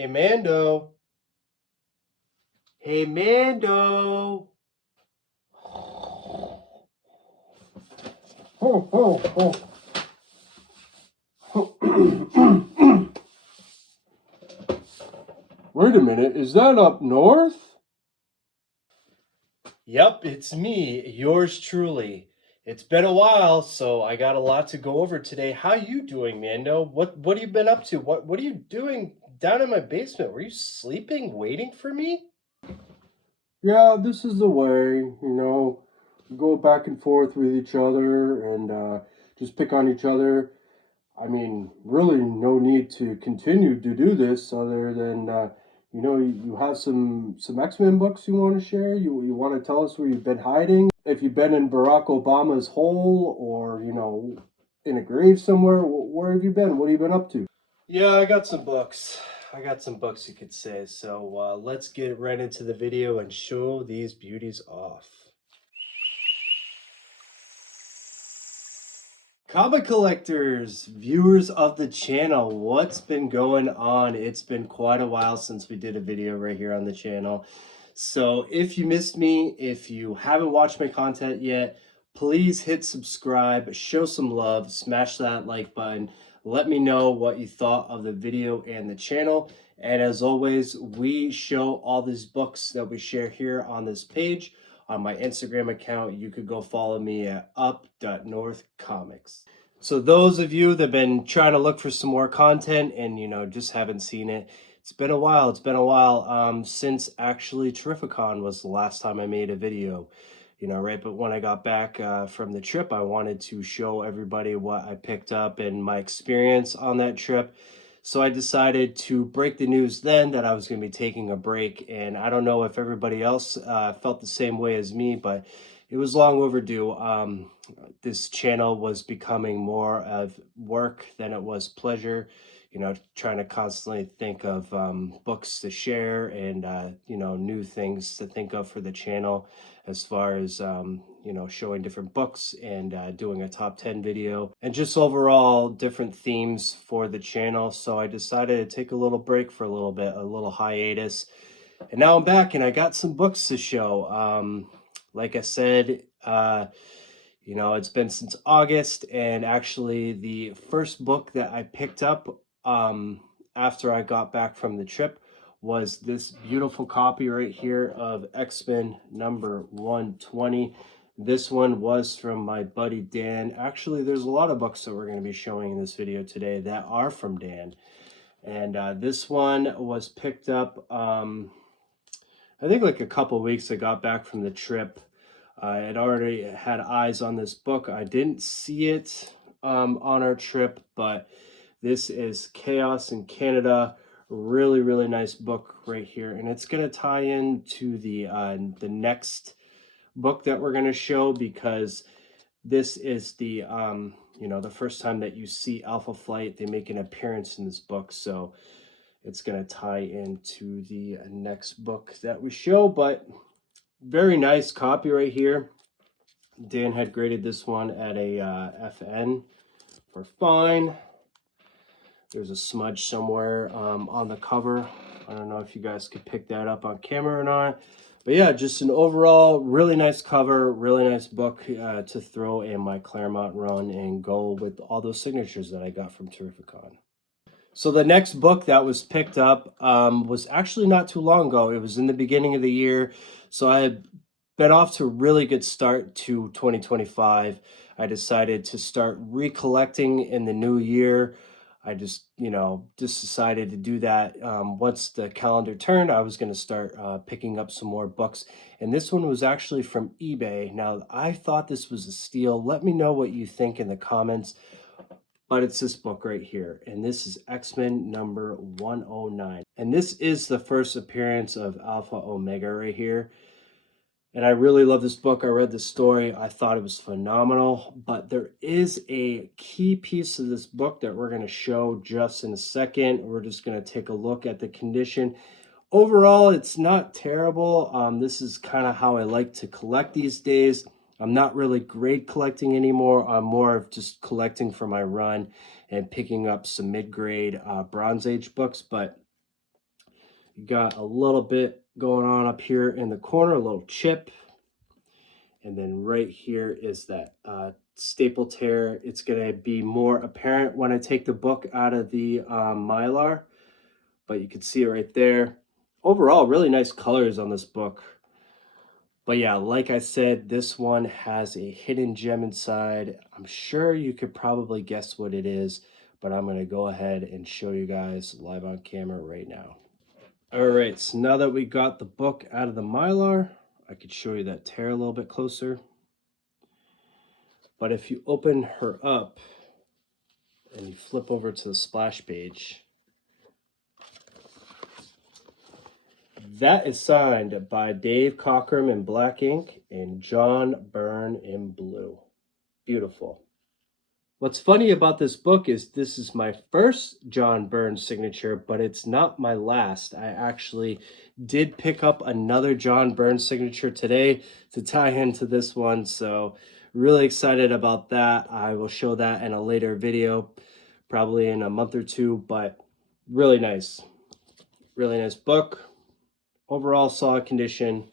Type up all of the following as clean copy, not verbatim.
Hey Mando. Hey Mando. Wait a minute, is that up north? Yep, it's me, yours truly. It's been a while, so I got a lot to go over today. How you doing, Mando? What have you been up to? What are you doing down in my basement? Were you sleeping, waiting for me? Yeah, this is the way, we go back and forth with each other and just pick on each other. I mean, really, no need to continue to do this other than, you have some X-Men books you want to share. You want to tell us where you've been hiding. If you've been in Barack Obama's hole or, in a grave somewhere, where have you been? What have you been up to? Yeah, I got some books. I got some books, you could say. So let's get right into the video and show these beauties off. Comic collectors, viewers of the channel, what's been going on? It's been quite a while since we did a video right here on the channel. So if you missed me, if you haven't watched my content yet, please hit subscribe, show some love, smash that like button. Let me know what you thought of the video and the channel. And as always, we show all these books that we share here on this page on my Instagram account. You could go follow me at up.northcomics. So those of you that have been trying to look for some more content and just haven't seen it, it's been a while. It's been a while since actually Terrificon was the last time I made a video. Right? But when I got back from the trip, I wanted to show everybody what I picked up and my experience on that trip. So I decided to break the news then that I was going to be taking a break. And I don't know if everybody else felt the same way as me, but it was long overdue. This channel was becoming more of work than it was pleasure. Trying to constantly think of books to share and new things to think of for the channel, as far as showing different books and doing a top 10 video and just overall different themes for the channel. So I decided to take a little break for a little bit, a little hiatus, and now I'm back and I got some books to show. Like I said, it's been since August, and actually the first book that I picked up after I got back from the trip was this beautiful copy right here of X-Men number 120. This one was from my buddy Dan. Actually, there's a lot of books that we're going to be showing in this video today that are from Dan. And this one was picked up, I think like a couple weeks I got back from the trip. I had already had eyes on this book. I didn't see it on our trip, but this is Chaos in Canada. Really, really nice book right here, and it's going to tie into the next book that we're going to show, because this is the first time that you see Alpha Flight. They make an appearance in this book, so it's going to tie into the next book that we show. But very nice copy right here. Dan had graded this one at a FN for fine. There's a smudge somewhere on the cover. I don't know if you guys could pick that up on camera or not. But yeah, just an overall really nice cover, really nice book to throw in my Claremont run and go with all those signatures that I got from Terrificon. So the next book that was picked up was actually not too long ago. It was in the beginning of the year. So I had been off to a really good start to 2025. I decided to start recollecting in the new year. I just decided to do that. Once the calendar turned, I was going to start picking up some more books. And this one was actually from eBay. Now, I thought this was a steal. Let me know what you think in the comments. But it's this book right here, and this is X-Men number 109. And this is the first appearance of Alpha Omega right here. And I really love this book. I read the story. I thought it was phenomenal. But there is a key piece of this book that we're going to show just in a second. We're just going to take a look at the condition. Overall, it's not terrible. This is kind of how I like to collect these days. I'm not really grade collecting anymore. I'm more of just collecting for my run and picking up some mid-grade Bronze Age books. But You got a little bit going on up here in the corner, a little chip. And then right here is that staple tear. It's going to be more apparent when I take the book out of the Mylar, but you can see it right there. Overall, really nice colors on this book. But yeah, like I said, this one has a hidden gem inside. I'm sure you could probably guess what it is, but I'm going to go ahead and show you guys live on camera right now. All right, so now that we got the book out of the Mylar, I could show you that tear a little bit closer. But if you open her up and you flip over to the splash page, that is signed by Dave Cockrum in black ink and John Byrne in blue. Beautiful. What's funny about this book is this is my first John Byrne signature, but it's not my last. I actually did pick up another John Byrne signature today to tie into this one, so really excited about that. I will show that in a later video, probably in a month or two, but really nice book. Overall solid condition.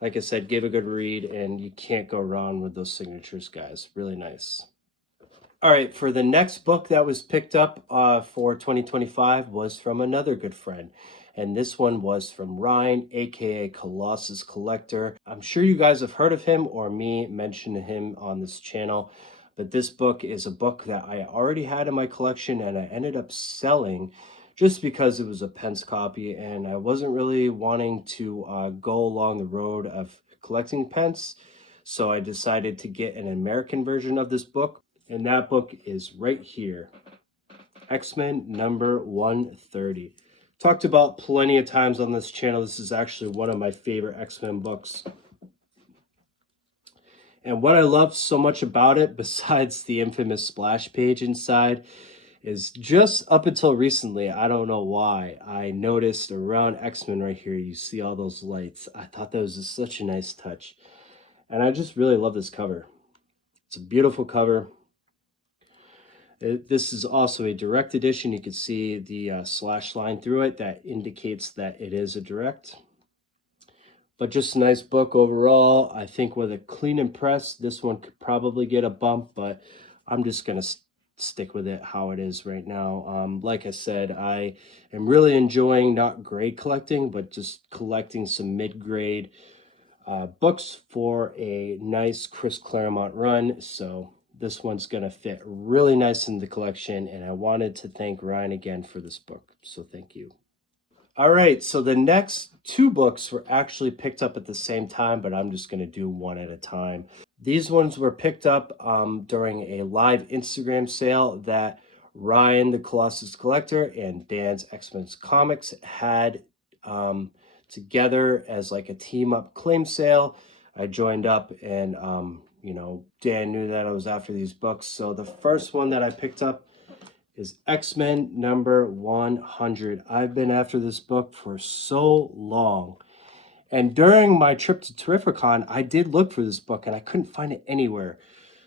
Like I said, give a good read, and you can't go wrong with those signatures, guys. Really nice. All right, for the next book that was picked up for 2025 was from another good friend. And this one was from Ryan, aka Colossus Collector. I'm sure you guys have heard of him or me mention him on this channel. But this book is a book that I already had in my collection and I ended up selling just because it was a Pence copy and I wasn't really wanting to go along the road of collecting Pence. So I decided to get an American version of this book. And that book is right here, X-Men number 130. Talked about plenty of times on this channel. This is actually one of my favorite X-Men books. And what I love so much about it, besides the infamous splash page inside, is just up until recently, I don't know why, I noticed around X-Men right here, you see all those lights. I thought that was just such a nice touch. And I just really love this cover. It's a beautiful cover. This is also a direct edition. You can see the slash line through it that indicates that it is a direct. But just a nice book overall. I think with a clean and press, this one could probably get a bump, but I'm just going to stick with it how it is right now. Like I said, I am really enjoying not grade collecting, but just collecting some mid-grade books for a nice Chris Claremont run. So this one's going to fit really nice in the collection, and I wanted to thank Ryan again for this book, so thank you. All right, so the next two books were actually picked up at the same time, but I'm just going to do one at a time. These ones were picked up during a live Instagram sale that Ryan, the Colossus Collector, and Dan's X-Men Comics had together as like a team-up claim sale. I joined up and Dan knew that I was after these books. So the first one that I picked up is X-Men number 100. I've been after this book for so long. And during my trip to Terrificon, I did look for this book and I couldn't find it anywhere.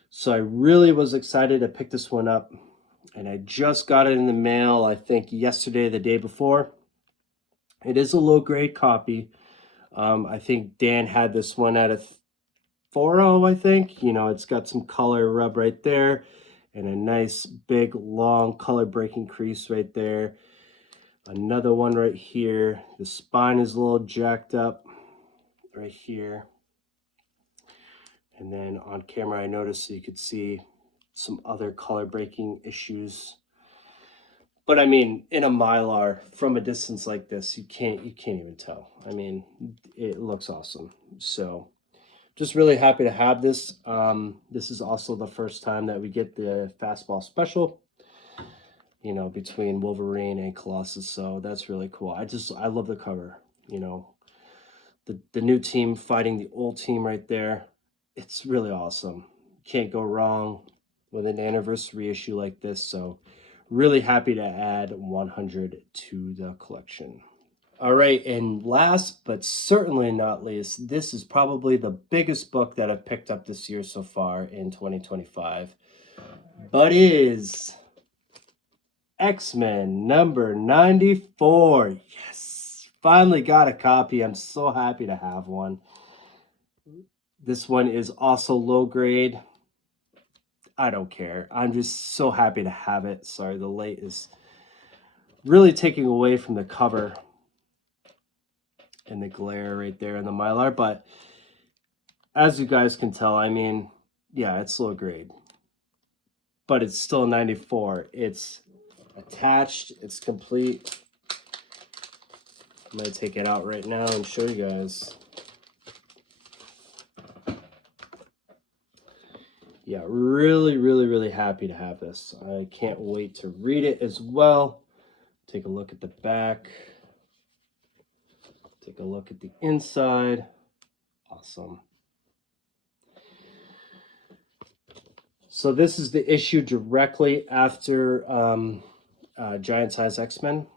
So I really was excited to pick this one up. And I just got it in the mail, I think yesterday, the day before. It is a low-grade copy. I think Dan had this one at a 4.0, I think. It's got some color rub right there and a nice big long color breaking crease right there. Another one right here. The spine is a little jacked up right here. And then on camera I noticed you could see some other color breaking issues. But I mean, in a Mylar from a distance like this, you can't even tell. I mean, it looks awesome. So just really happy to have this. This is also the first time that we get the Fastball Special, between Wolverine and Colossus. So that's really cool. I love the cover, the new team fighting the old team right there. It's really awesome. Can't go wrong with an anniversary issue like this. So really happy to add 100 to the collection. All right, and last but certainly not least, this is probably the biggest book that I've picked up this year so far in 2025, but is X-Men number 94. Yes, Finally got a copy. I'm so happy to have one. This one is also low grade. I don't care. I'm just so happy to have it. Sorry, the light is really taking away from the cover and the glare right there in the Mylar. But as you guys can tell, I mean, yeah, it's low grade, but it's still 94. It's attached, it's complete. I'm gonna take it out right now and show you guys. Yeah, really happy to have this. I can't wait to read it as well. Take a look at the back. Take a look at the inside. Awesome. So this is the issue directly after Giant Size X-Men.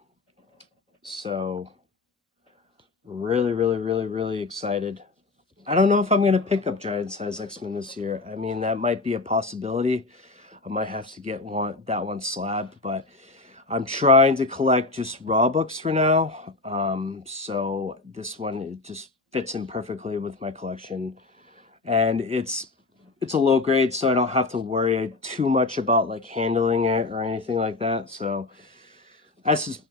So really excited. I don't know if I'm going to pick up Giant Size X-Men this year. I mean, that might be a possibility. I might have to get that one slabbed, but I'm trying to collect just raw books for now. So this one, it just fits in perfectly with my collection. And it's a low grade, so I don't have to worry too much about like handling it or anything like that. So that's just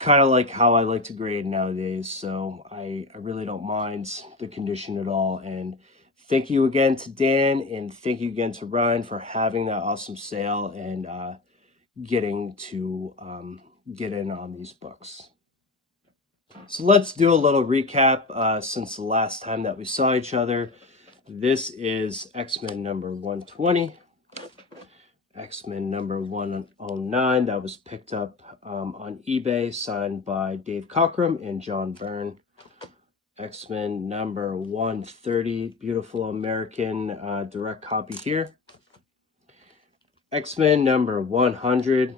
kind of like how I like to grade nowadays. So I really don't mind the condition at all. And thank you again to Dan, and thank you again to Ryan for having that awesome sale and getting to get in on these books. So let's do a little recap since the last time that we saw each other. This is X-Men number 120. X-Men number 109 that was picked up on eBay, signed by Dave Cockrum and John Byrne. X-Men number 130, beautiful American direct copy here. X-Men number 100,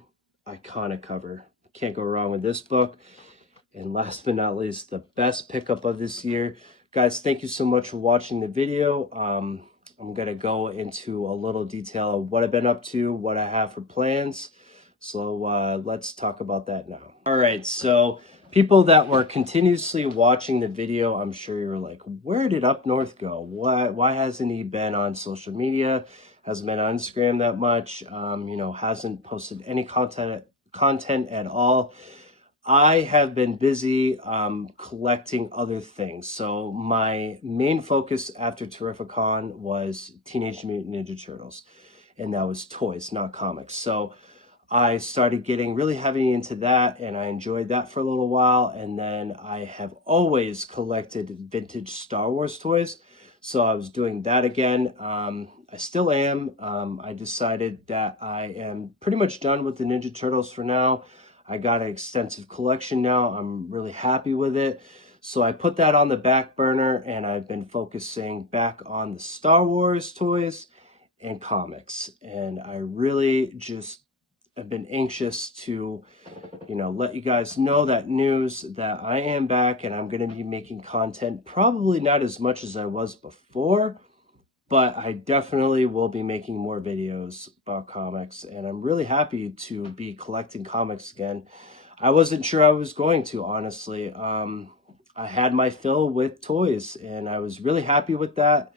iconic cover. Can't go wrong with this book. And last but not least, the best pickup of this year. Guys, thank you so much for watching the video. I'm going to go into a little detail of what I've been up to, what I have for plans. So let's talk about that now. All right, so people that were continuously watching the video, I'm sure you were like, where did Up North go? Why hasn't he been on social media? Hasn't been on Instagram that much, hasn't posted any content at all. I have been busy collecting other things. So my main focus after Terrificon was Teenage Mutant Ninja Turtles, and that was toys, not comics. So I started getting really heavy into that, and I enjoyed that for a little while. And then I have always collected vintage Star Wars toys. So I was doing that again. I still am. I decided that I am pretty much done with the Ninja Turtles for now. I got an extensive collection now. I'm really happy with it. So I put that on the back burner, and I've been focusing back on the Star Wars toys and comics. And I really just have been anxious to, let you guys know that news that I am back and I'm going to be making content, probably not as much as I was before, but I definitely will be making more videos about comics, and I'm really happy to be collecting comics again. I wasn't sure I was going to, honestly. I had my fill with toys, and I was really happy with that.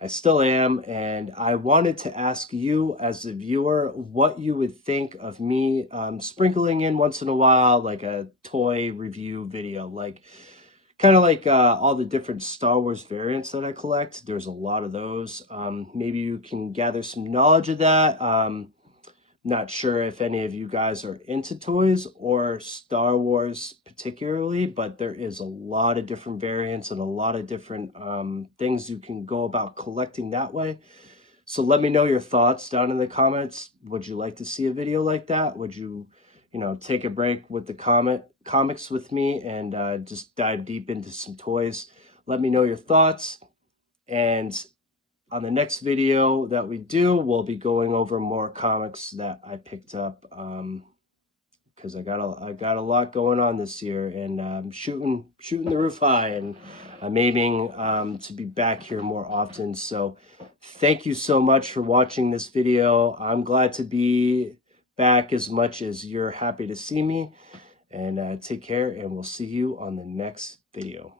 I still am, and I wanted to ask you as a viewer what you would think of me sprinkling in once in a while like a toy review video, like kind of like all the different Star Wars variants that I collect. There's a lot of those. Maybe you can gather some knowledge of that. Not sure if any of you guys are into toys or Star Wars particularly, but there is a lot of different variants and a lot of different things you can go about collecting that way. So let me know your thoughts down in the comments. Would you like to see a video like that? Would you, take a break with the comics with me and just dive deep into some toys? Let me know your thoughts. And on the next video that we do, we'll be going over more comics that I picked up because I got a lot going on this year, and I'm shooting the roof high, and I'm aiming to be back here more often. So thank you so much for watching this video. I'm glad to be back as much as you're happy to see me. And take care, and we'll see you on the next video.